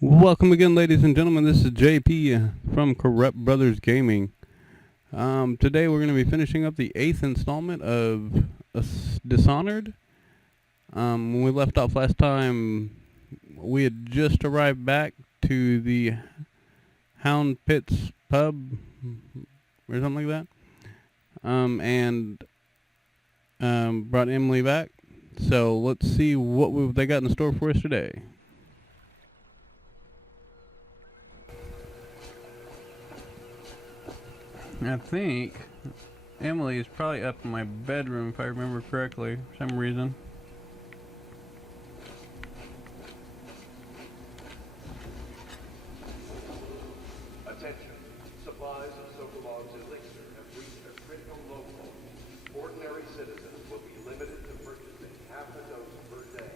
Welcome again, ladies and gentlemen. This is JP from Corrupt Brothers Gaming. Today we're going to be finishing up the 8th installment of Dishonored. When we left off last time, we had just arrived back to the Hound Pits pub, or something like that, and brought Emily back. So let's see what they got in store for us today. I think Emily is probably up in my bedroom, if I remember correctly, for some reason. Attention. Supplies of Sokolov's elixir have reached a critical low point. Ordinary citizens will be limited to purchasing half a dose per day.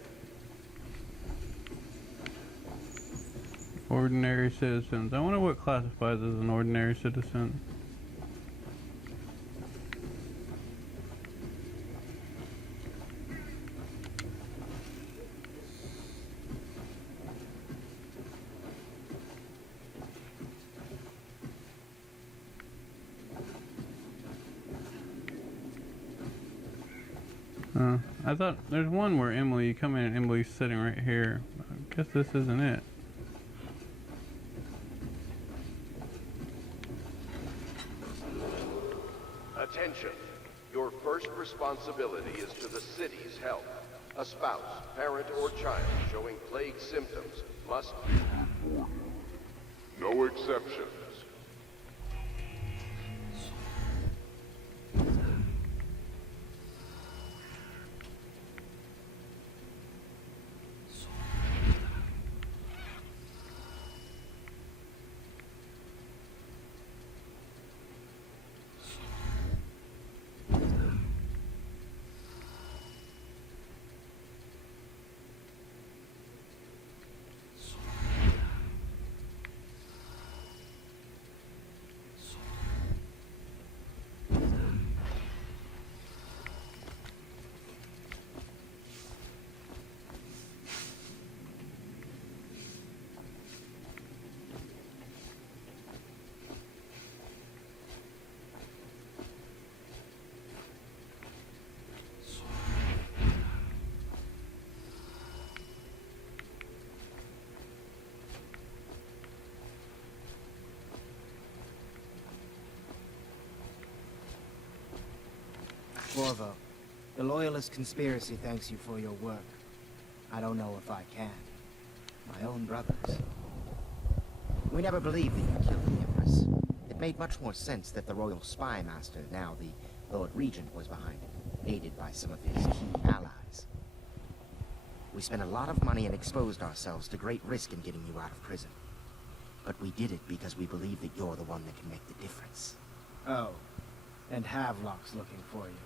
Ordinary citizens. I wonder what classifies as an ordinary citizen. I thought there's one where Emily, you come in and Emily's sitting right here. I guess this isn't it. Attention. Your first responsibility is to the city's health. A spouse, parent, or child showing plague symptoms must be reported. No exceptions. Corvo, the Loyalist conspiracy thanks you for your work. I don't know if I can. My own brothers. We never believed that you killed the Empress. It made much more sense that the royal spy master, now the Lord Regent, was behind it, aided by some of his key allies. We spent a lot of money and exposed ourselves to great risk in getting you out of prison. But we did it because we believe that you're the one that can make the difference. Oh, and Havelock's looking for you.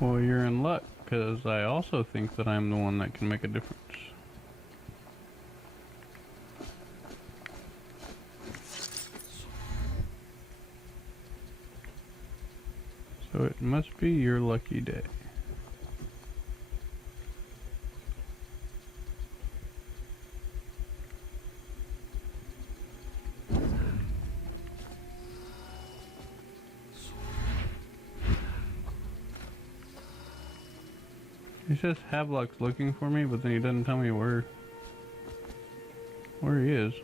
Well, you're in luck, because I also think that I'm the one that can make a difference. So it must be your lucky day. He says Havelock's looking for me, but then he doesn't tell me where he is.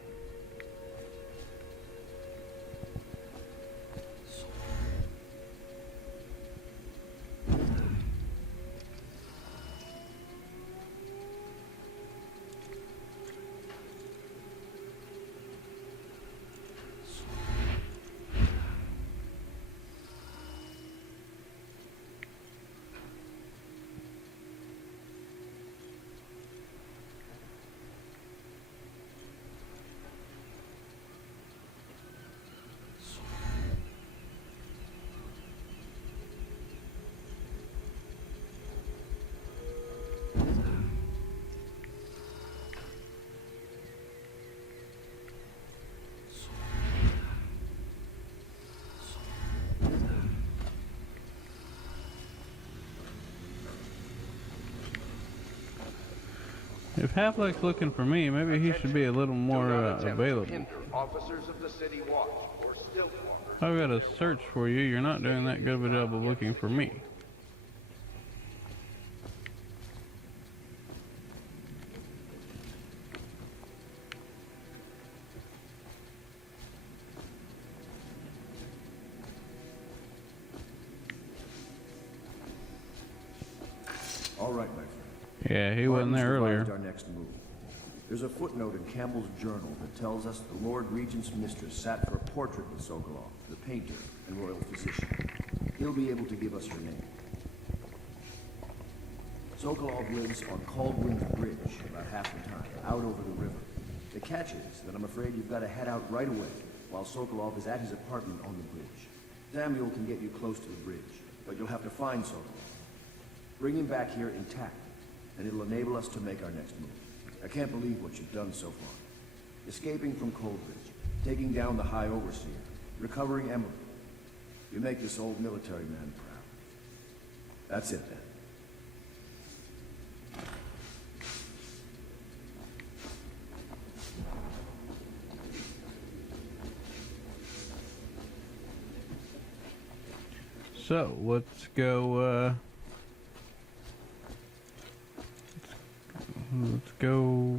If Half-Like's looking for me, maybe he should be a little more Do not attempt to available. hinder officers of the city watch or still walkers. I've got to search for you. You're not doing that good of a job of looking for me. All right, my friend. Yeah, he wasn't there Martin's earlier. devised our next move. There's a footnote in Campbell's journal that tells us the Lord Regent's mistress sat for a portrait with Sokolov, the painter and royal physician. He'll be able to give us her name. Sokolov lives on Kaldwin's bridge about half the time, out over the river. The catch is that I'm afraid you've got to head out right away while Sokolov is at his apartment on the bridge. Samuel can get you close to the bridge, but you'll have to find Sokolov. Bring him back here intact, and it'll enable us to make our next move. I can't believe what you've done so far. Escaping from Coldridge, taking down the High Overseer, recovering Emily. You make this old military man proud. That's it then. So, let's go, let's go.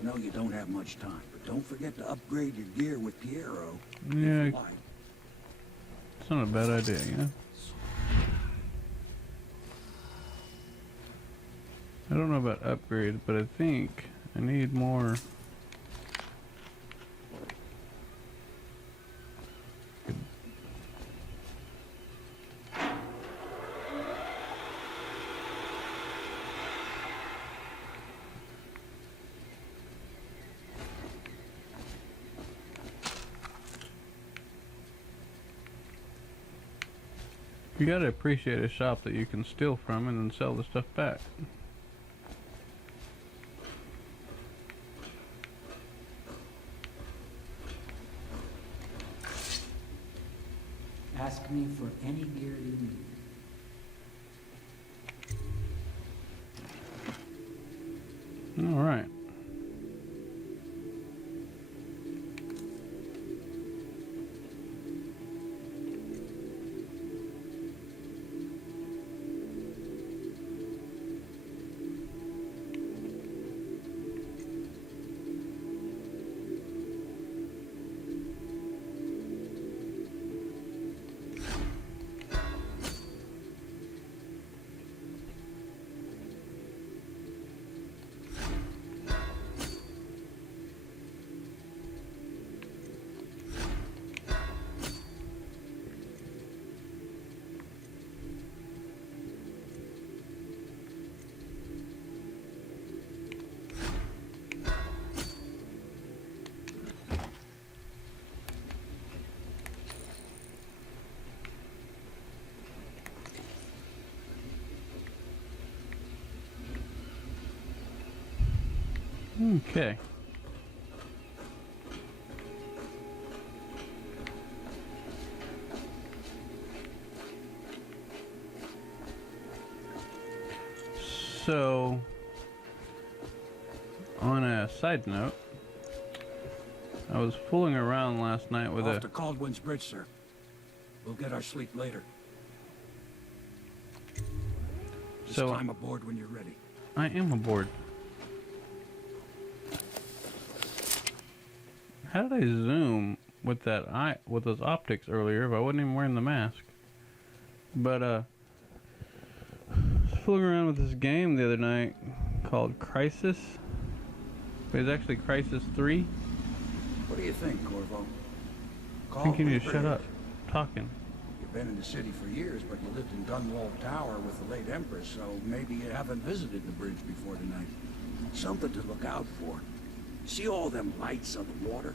I know you don't have much time, but don't forget to upgrade your gear with Piero. Yeah, If you like. it's not a bad idea, yeah? I don't know about upgrade, but I think I need more. You gotta appreciate a shop that you can steal from and then sell the stuff back. Ask me for any gear you need. All right. Okay. So, on a side note, I was fooling around last night with Off to Kaldwin's bridge, sir. We'll get our sleep later. Just So- climb aboard when you're ready. I am aboard. How did I zoom with that with those optics earlier if I wasn't even wearing the mask? But I was fooling around with this game the other night called Crisis. It was actually Crisis 3. What do you think, Corvo? I think you need to Kaldwin's shut up. bridge. Talking. You've been in the city for years, but you lived in Dunwall Tower with the late Empress, so maybe you haven't visited the bridge before tonight. Something to look out for. See all them lights on the water?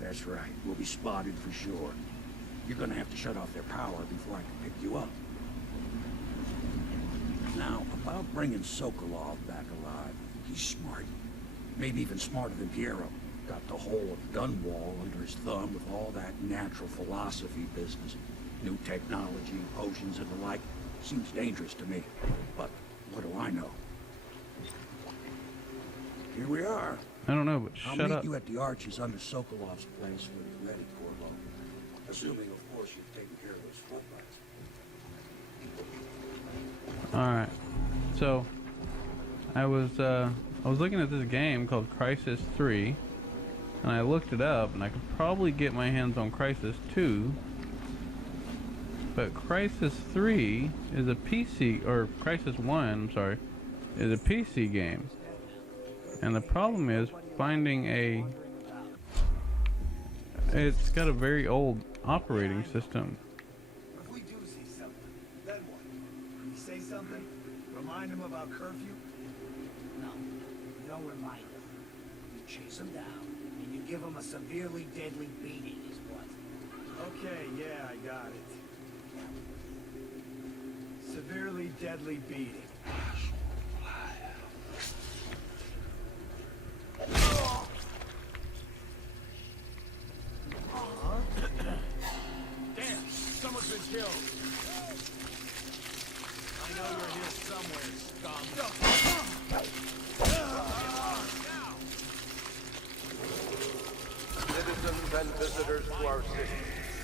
That's right, we'll be spotted for sure. You're gonna have to shut off their power before I can pick you up. Now, about bringing Sokolov back alive, he's smart. Maybe even smarter than Piero. Got the whole of Dunwall under his thumb with all that natural philosophy business. New technology, potions and the like. Seems dangerous to me. But What do I know? Here we are. I don't know, but I'll shut meet up. you at the arches under Sokolov's place when you're ready, Corvo. Assuming, of course, you've taken care of those floodlights. Alright. So I was looking at this game called Crisis 3, and I looked it up, and I could probably get my hands on Crisis 2, but Crisis 3 is a PC, or Crisis 1, I'm sorry, is a PC game. And the problem is finding it's got a very old operating system. If we do see something, then what? You say something? Remind him about curfew? No, you don't remind him. You chase him down, and you give him a severely deadly beating is what. Okay, yeah, I got it. Severely deadly beating. Damn! Someone's been killed! I know you're here somewhere, scum! Citizens and visitors to our city,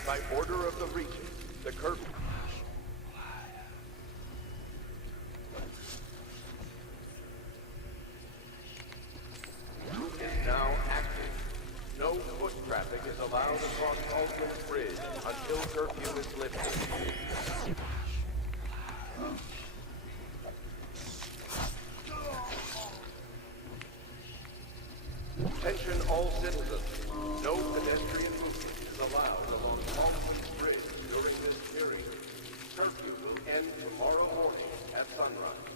by order of the Regent, the curfew is now active. No foot traffic is allowed across Kaldwin Bridge until curfew is lifted. Attention all citizens. No pedestrian movement is allowed along Kaldwin Bridge during this period. Curfew will end tomorrow morning at sunrise.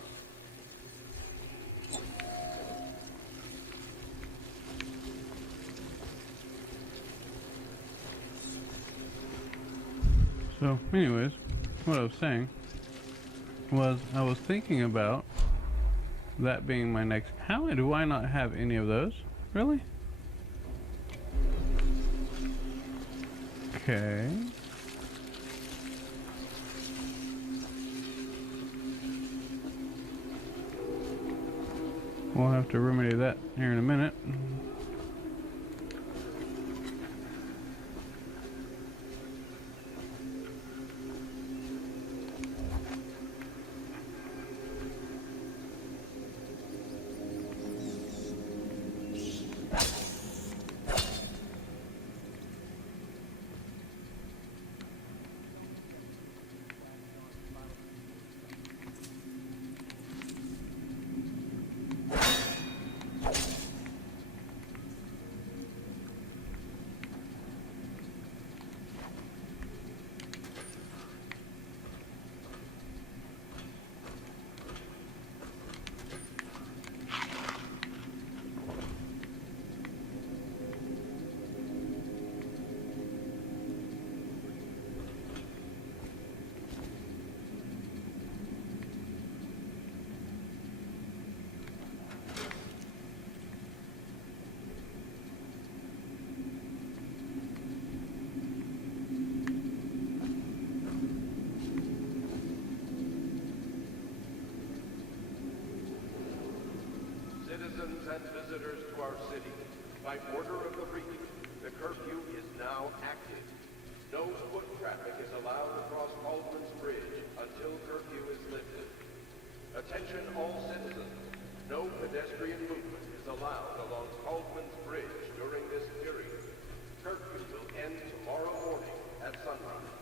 So, anyways, what I was saying was I was thinking about that being my next. How do I not have any of those? Really? Okay. We'll have to remedy that here in a minute. Citizens and visitors to our city, by order of the Regent, the curfew is now active. No foot traffic is allowed across Kaldwin's Bridge until curfew is lifted. Attention all citizens, no pedestrian movement is allowed along Kaldwin's Bridge during this period. Curfew will end tomorrow morning at sunrise.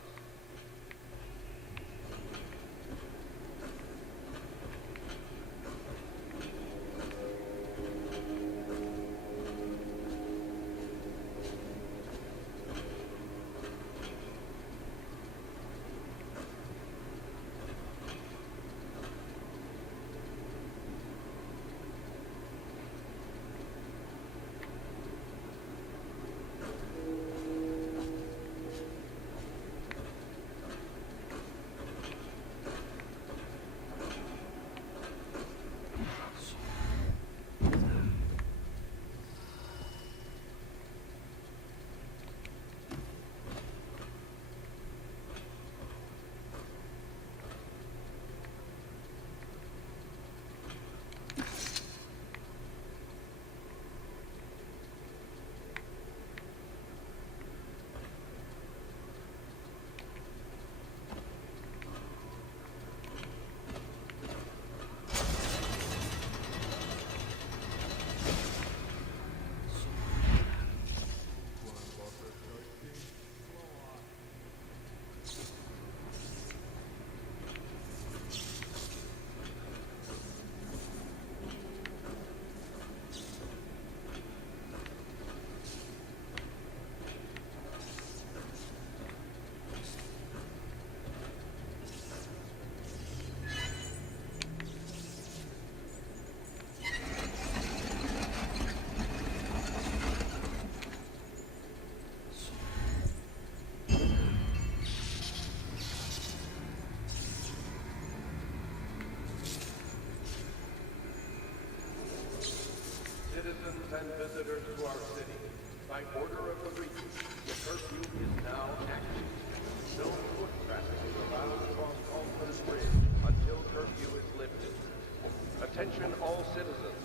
visitors to our city. By order of the Regent, the curfew is now active. No foot traffic is allowed across Kaldwin Bridge until curfew is lifted. Attention all citizens.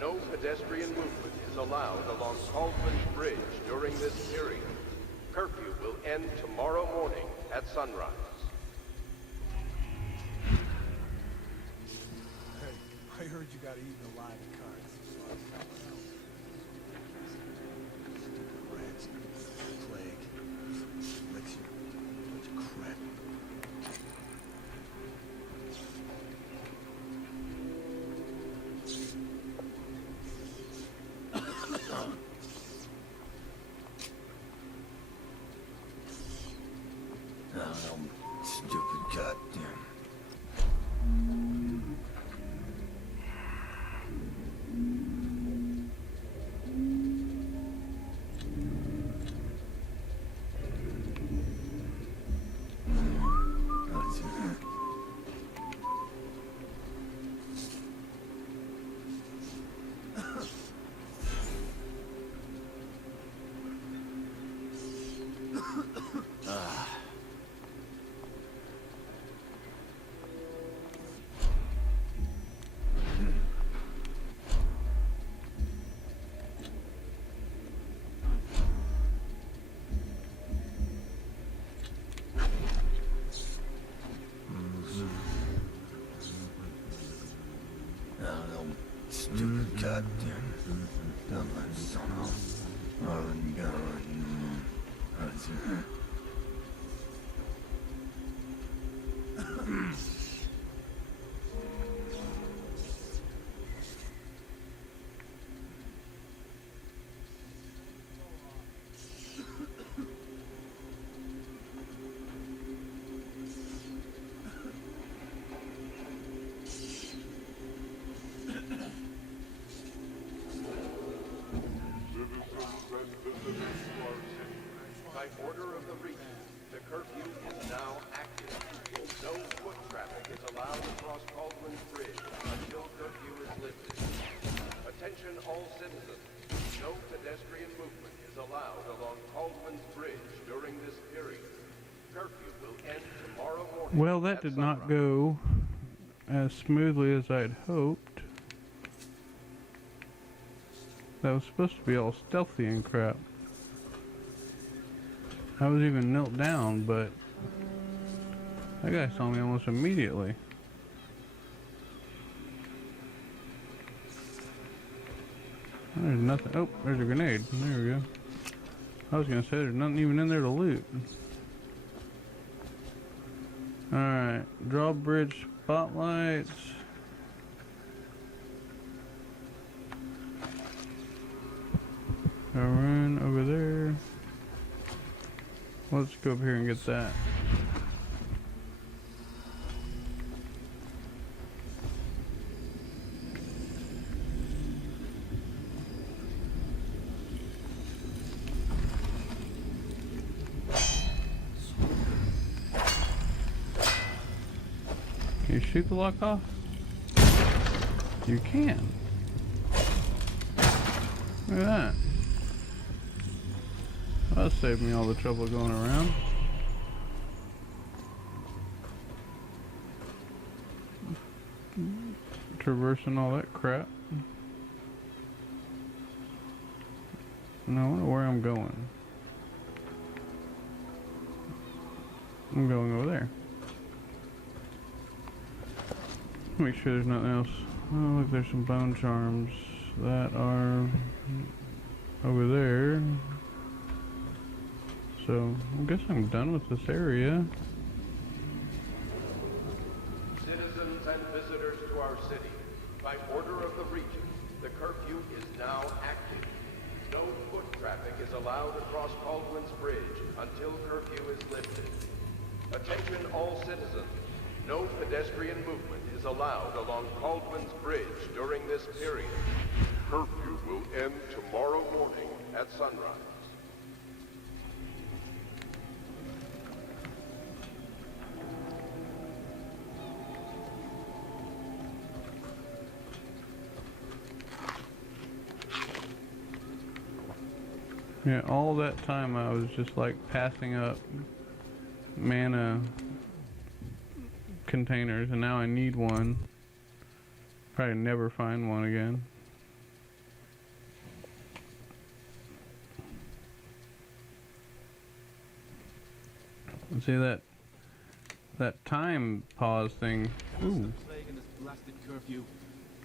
No pedestrian movement is allowed along Kaldwin Bridge during this period. Curfew will end tomorrow morning at sunrise. Hey, I heard you got eaten alive in cards. Rats, plague, elixir, bunch of crap. Stupid goddamn. Stupid goddamn. By order of the Regent, the curfew is now active. No foot traffic is allowed across Kaldwin Bridge until curfew is lifted. Attention all citizens. No pedestrian movement is allowed along Kaldwin Bridge during this period. Curfew will end tomorrow morning. Well, that at did sunrise. not go as smoothly as I'd hoped. That was supposed to be all stealthy and crap. I was even knelt down, but that guy saw me almost immediately. There's nothing. Oh, there's a grenade. There we go. I was gonna say there's nothing even in there to loot. Alright, drawbridge spotlights. I'll run over there. Let's go up here and get that. Can you shoot the lock off? You can. Look at that. That'll save me all the trouble going around. Traversing all that crap. Now I wonder where I'm going. I'm going over there. Make sure there's nothing else. Oh, look, there's some bone charms that are over there. So, I guess I'm done with this area. Citizens and visitors to our city, by order of the Regent, the curfew is now active. No foot traffic is allowed across Kaldwin's Bridge until curfew is lifted. Attention all citizens, no pedestrian movement is allowed along Kaldwin's Bridge during this period. Curfew will end tomorrow morning at sunrise. Yeah, all that time I was just like passing up mana containers, and now I need one. Probably never find one again. See that time pause thing. Ooh. Plague and this blasted curfew.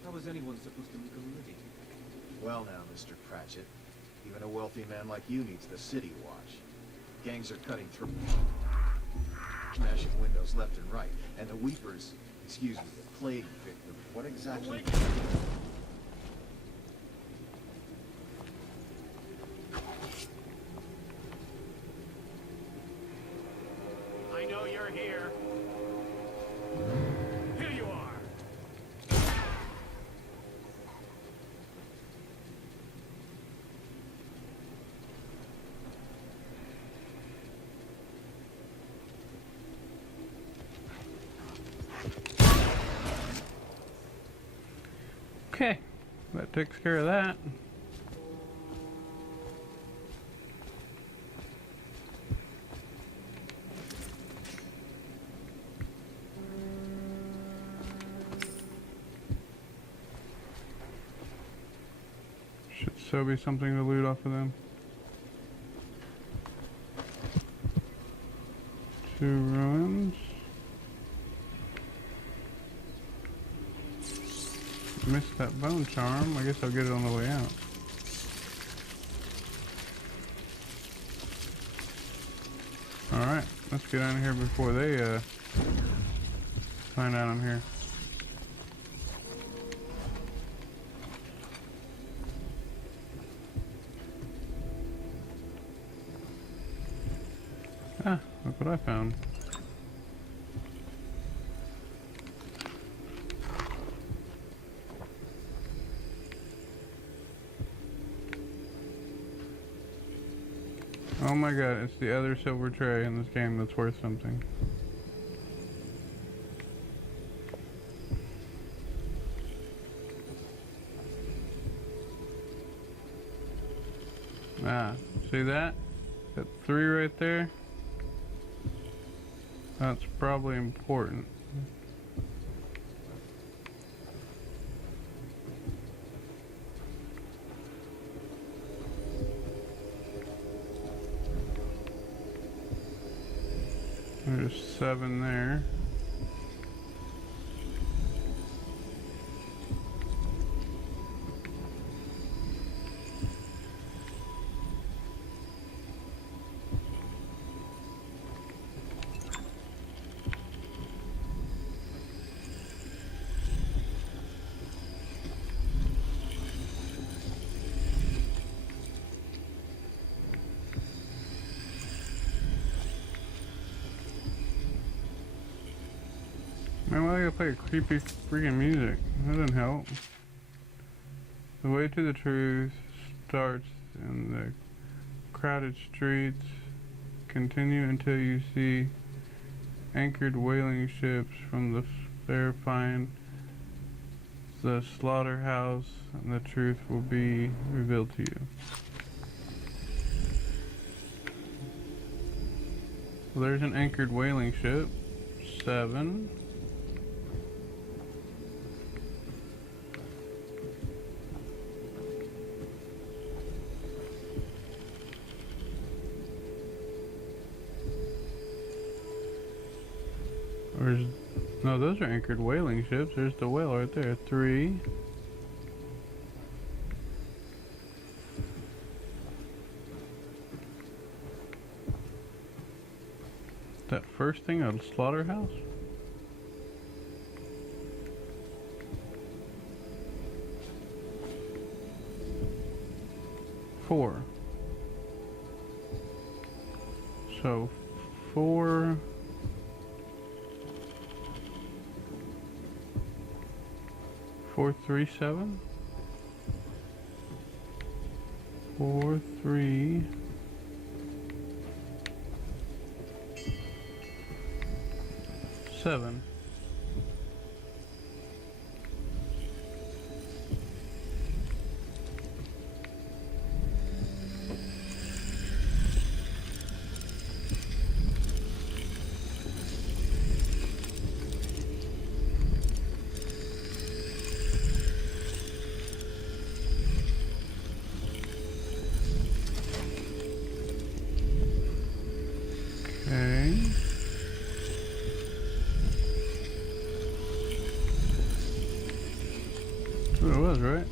How is anyone supposed to make a living? Well now, Mr. Pratchett, even a wealthy man like you needs the city watch. Gangs are cutting through, smashing windows left and right, and the Weepers, excuse me, the plague victim. What exactly? I know you're here. Here you are. Okay, that takes care of that. Should so be something to loot off of them. 2 ruins. Missed that bone charm. I guess I'll get it on the way out. Alright, let's get out of here before they find out I'm here. Ah, look what I found. Oh my god, it's the other silver tray in this game that's worth something. Ah, see that? That 3 right there? That's probably important. There's 7 there. Man, why do I gotta play creepy freaking music? That doesn't help. The way to the truth starts in the crowded streets. Continue until you see anchored whaling ships from the fair find the slaughterhouse, and the truth will be revealed to you. Well, there's an anchored whaling ship. 7. No, those are anchored whaling ships. There's the whale right there. 3. That first thing, a slaughterhouse? 4. So 4. 4, 3, 7. 4, 3. 7. That's what it was, right?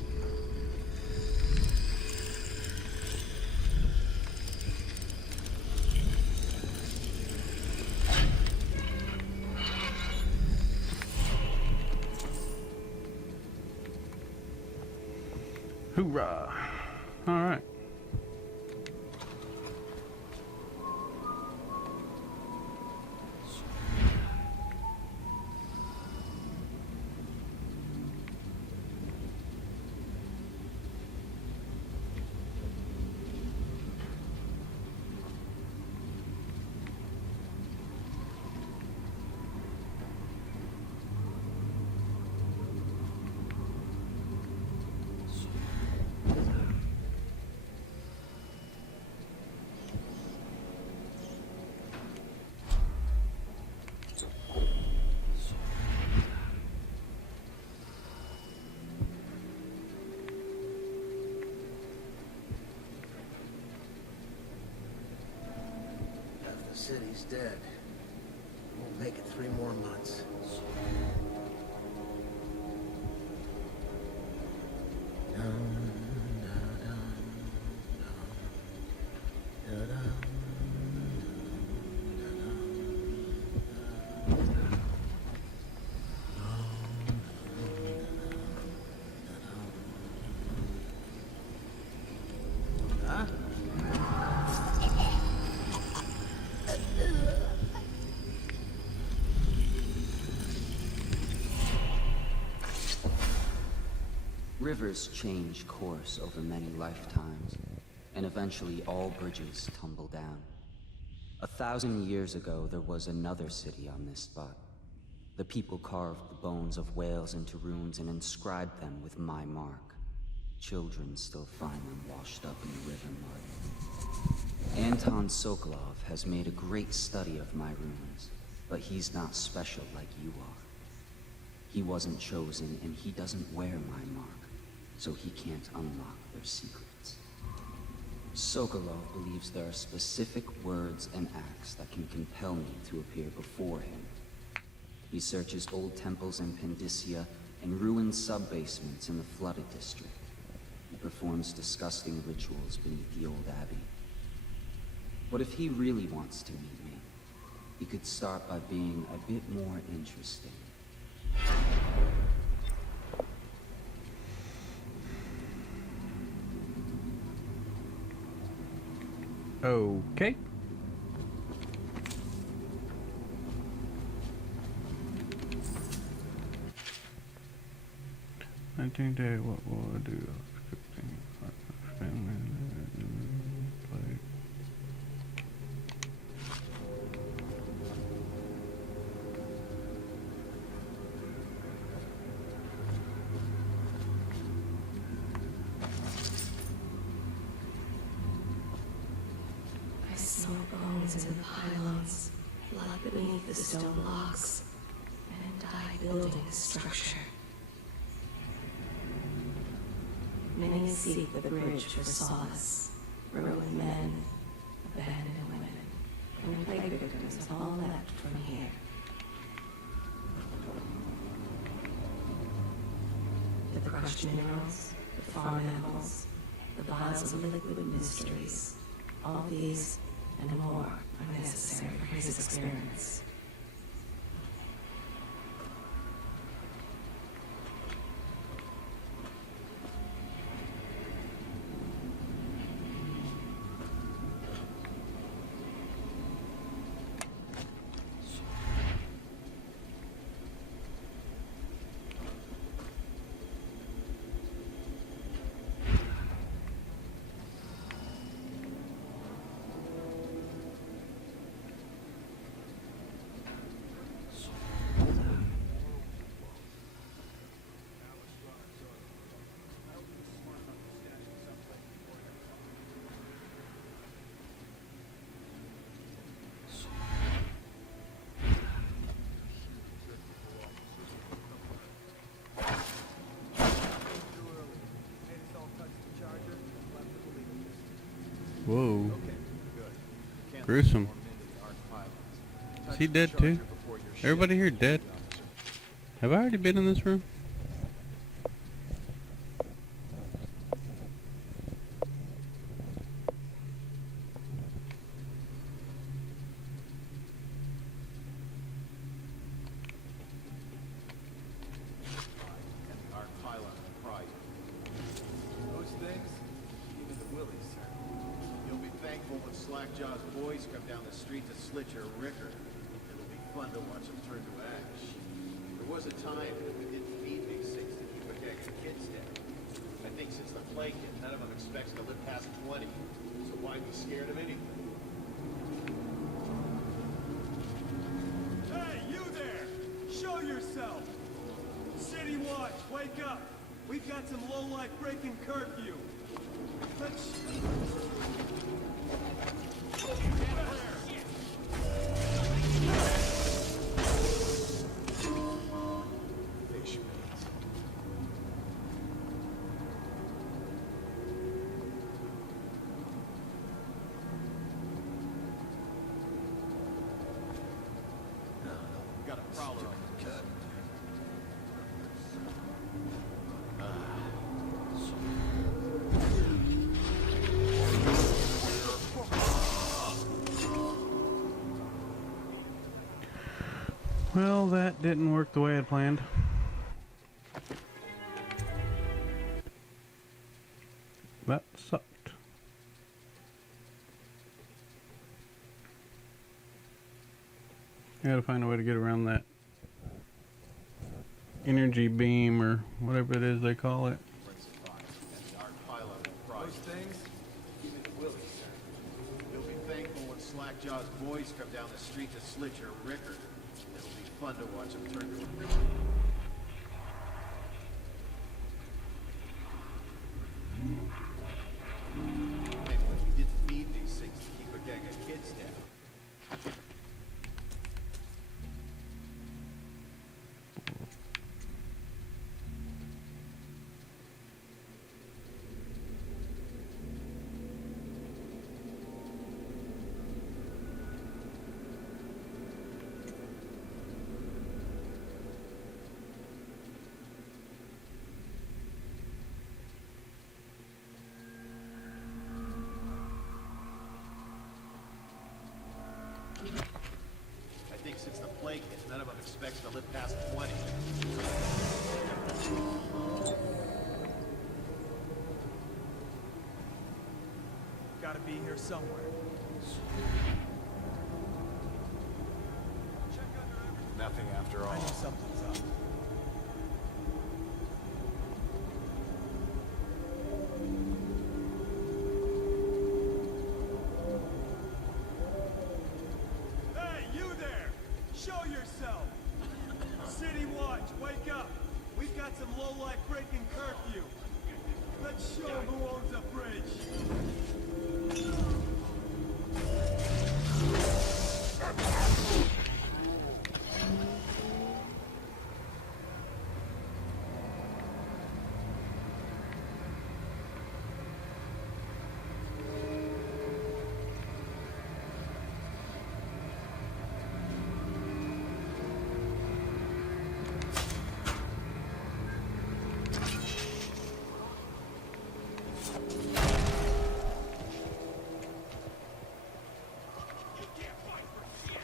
Hoorah! All right. The city's dead. Won't make it 3 more months. Rivers change course over many lifetimes, and eventually all bridges tumble down. 1,000 years ago, there was another city on this spot. The people carved the bones of whales into runes and inscribed them with my mark. Children still find them washed up in the river mud. Anton Sokolov has made a great study of my runes, but he's not special like you are. He wasn't chosen, and he doesn't wear my mark, so he can't unlock their secrets. Sokolov believes there are specific words and acts that can compel me to appear before him. He searches old temples in Pendicia and ruined sub-basements in the flooded district. He performs disgusting rituals beneath the old abbey. But if he really wants to meet me, he could start by being a bit more interesting. Okay. I think that what we'll do bones in the pylons, blood beneath the stone blocks, and died building the structure. Many seek the bridge for solace, ruined men, abandoned women, and plague victims have all left from here. The crushed minerals, the farm animals, the vials of liquid mysteries, all these and more are necessary for his experiments. Whoa. Gruesome. Is he dead too? Everybody here dead? Have I already been in this room? slack-jawed boys come down the street to slit your ricker. It'll be fun to watch them turn to ash. There was a time that we didn't feed these things to keep a gang of kids down. I think since the plague hit, none of them expects to live past 20. So why be scared of anything? Hey, you there! Show yourself! City Watch, wake up! We've got some lowlife breaking curfew. Let's... Got a prowler on the cut. Well, that didn't work the way I planned. That sucked. I gotta find a way to get around that energy beam or whatever it is they call it. Those things? Give me the willies, sir. You'll be thankful when slack-jawed boys come down the street to slit your ricker. It'll be fun to watch them turn to a richer. Maybe we didn't feed these things to keep a gang of kids down. I think since the plague hit, none of them expects to live past 20. Gotta be here somewhere. Nothing after all. I know something's up. Hey, you there! Show yourself! City Watch, wake up! We've got some lowlife breaking curfew. Let's show who owns a bridge.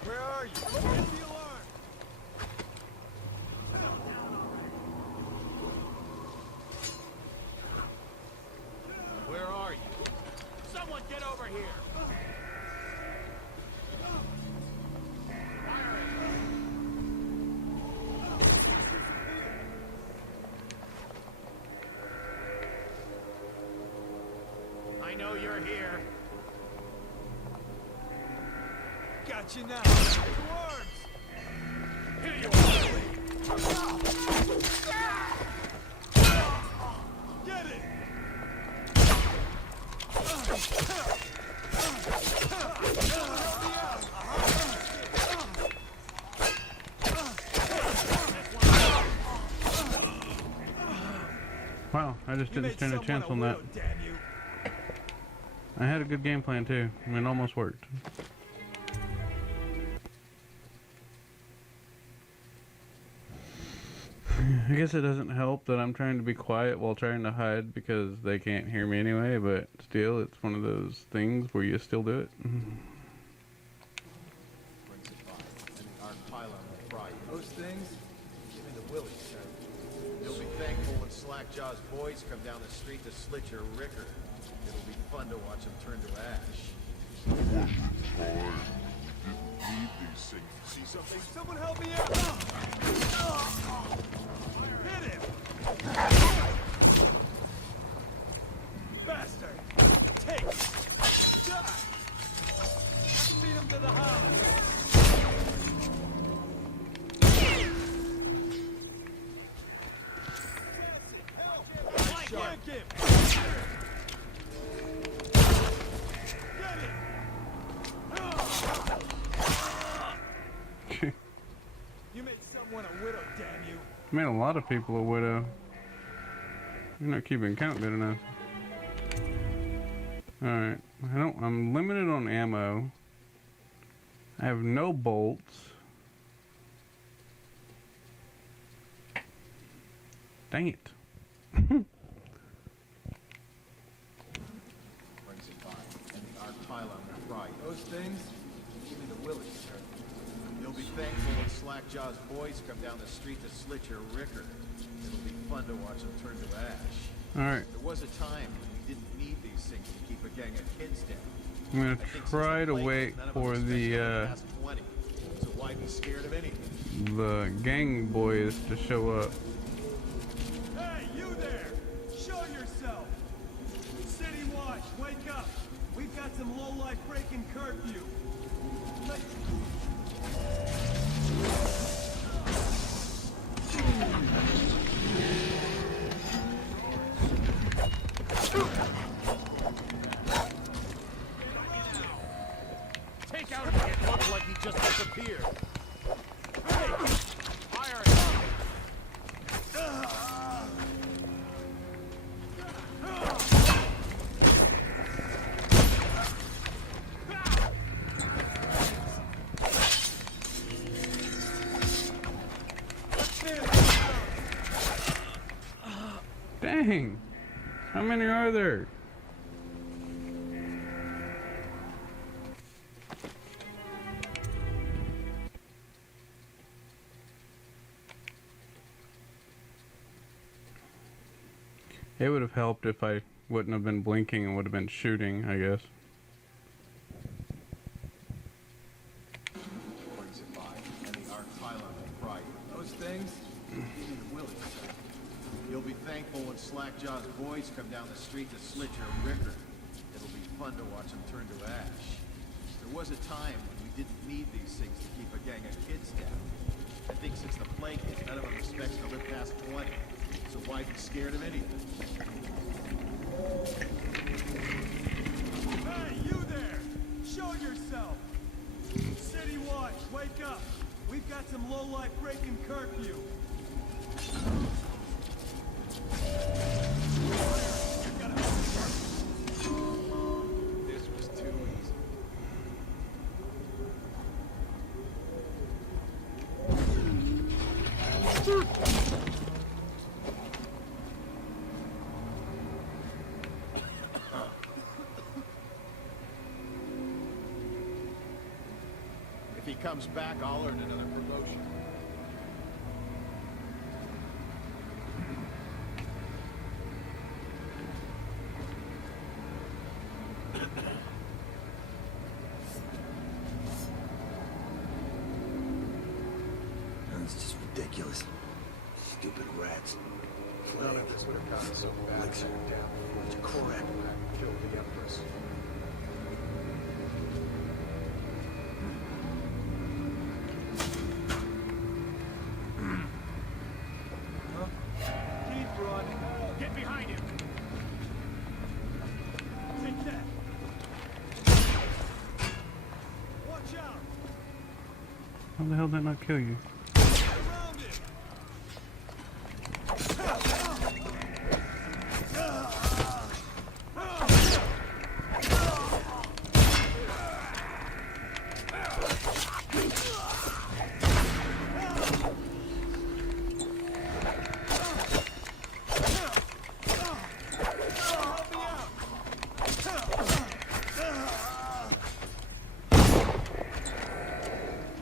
Where are you? Hit the alarm! Where are you? Someone get over here! I know you're here. Got you now. Two arms. Here you are. Get it. Wow, I just didn't stand a chance on that. I had a good game plan too, and it almost worked. I guess it doesn't help that I'm trying to be quiet while trying to hide because they can't hear me anyway, but still, it's one of those things where you still do it. Those things? Give me the willies, sir. You'll be thankful when slack-jawed boys come down the street to slit your ricker. It'll be fun to watch them turn to ash. See something? Someone help me out! Hit him! Bastard! Take! Die! Feed him to the house! Yank him! Get him! You made someone a widow, damn you! Made a lot of people a widow. You're not keeping count good enough. Alright. I'm limited on ammo. I have no bolts. Dang it. Those things? Give me the willies, sir. You'll be thankful when Slackjaw's boys come down the street to slit your ricker. It'll be fun to watch them turn to ash. Alright. There was a time when we didn't need these things to keep a gang of kids down. I'm gonna try to wait for the So why be scared of anything? the gang boys to show up. Hey, you there! Show yourself! City Watch, wake up! We've got some lowlife breaking curfew. Take out his head, look like he just disappeared. Hey! Fire it! Dang! How many are there? It would have helped if I wouldn't have been blinking and would have been shooting, I guess. Those things? Give me the willies, sir. You'll be thankful when Slackjaw's boys come down the street to slit your ricker. It'll be fun to watch them turn to ash. There was a time when we didn't need these things to keep a gang of kids down. I think since the plague hit, none of them expects to live past 20. So why be scared of anything? Hey, you there! Show yourself! City Watch, wake up! We've got some lowlife breaking curfew. This was too easy. If he comes back, I'll earn another promotion. It's just ridiculous. Stupid rats. None of this would have gotten so bad. Elixir. Bunch of crap. Killed the Empress. Keep running. Get behind him. Take that. Watch out. How the hell did that not kill you? Around him.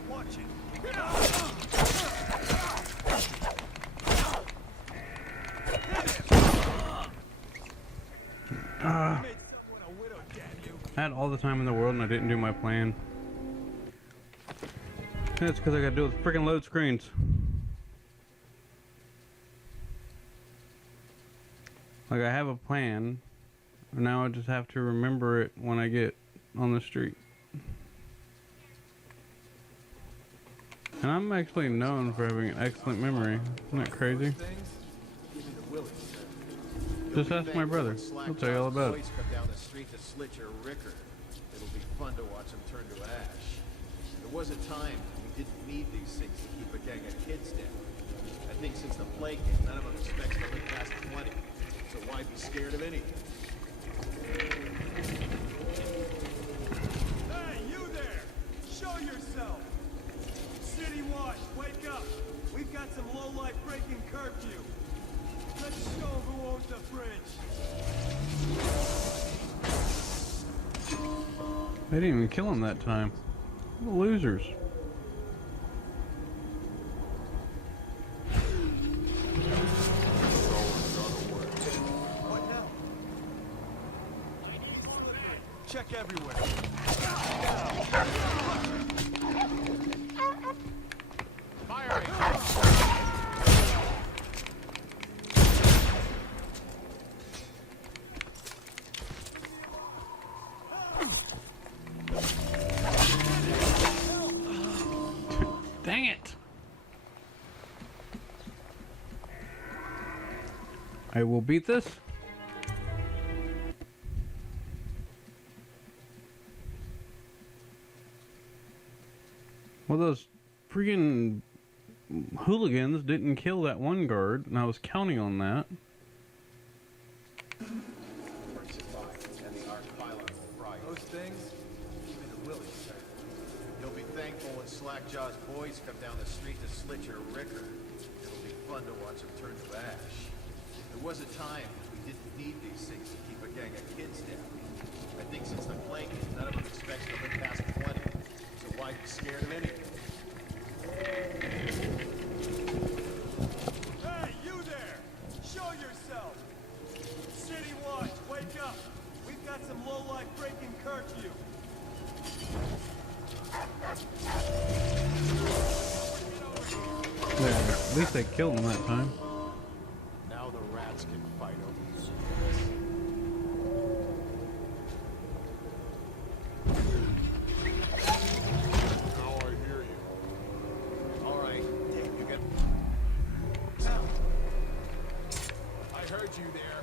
Watch it. had all the time in the world and I didn't do my plan. That's because I gotta do with freaking load screens. Like, I have a plan, now I just have to remember it when I get on the street. And I'm actually known for having an excellent memory. Isn't that crazy? Just ask my brother. He'll tell you all about it. Come down the street to slit your ricker. It'll be fun to watch them turn to ash. There was a time when we didn't need these things to keep a gang of kids down. I think since the plague hit, none of them expects to live past 20. So why be scared of anything? Hey, you there! Show yourself! City Watch, wake up! We've got some lowlife breaking curfew. Let's show who owns the bridge. They didn't even kill him that time. Losers. What now? Check everywhere. Firing! Dang it! I will beat this. Well, those freaking hooligans didn't kill that one guard, and I was counting on that. Those things? Give me the willies, sir. You'll be thankful when Slackjaw's boys come down the street to slit your ricker. It'll be fun to watch them turn to ash. There was a time when we didn't need these things to keep a gang of kids down. I think since the plague hit, none of them expects to live past 20. So why be scared of anything? Hey, you there! Show yourself! City Watch, wake up! We've got some lowlife breaking curfew. There, at least they killed him that time. Now the rats can fight over this. Now I hear you. All right, you get. I heard you there.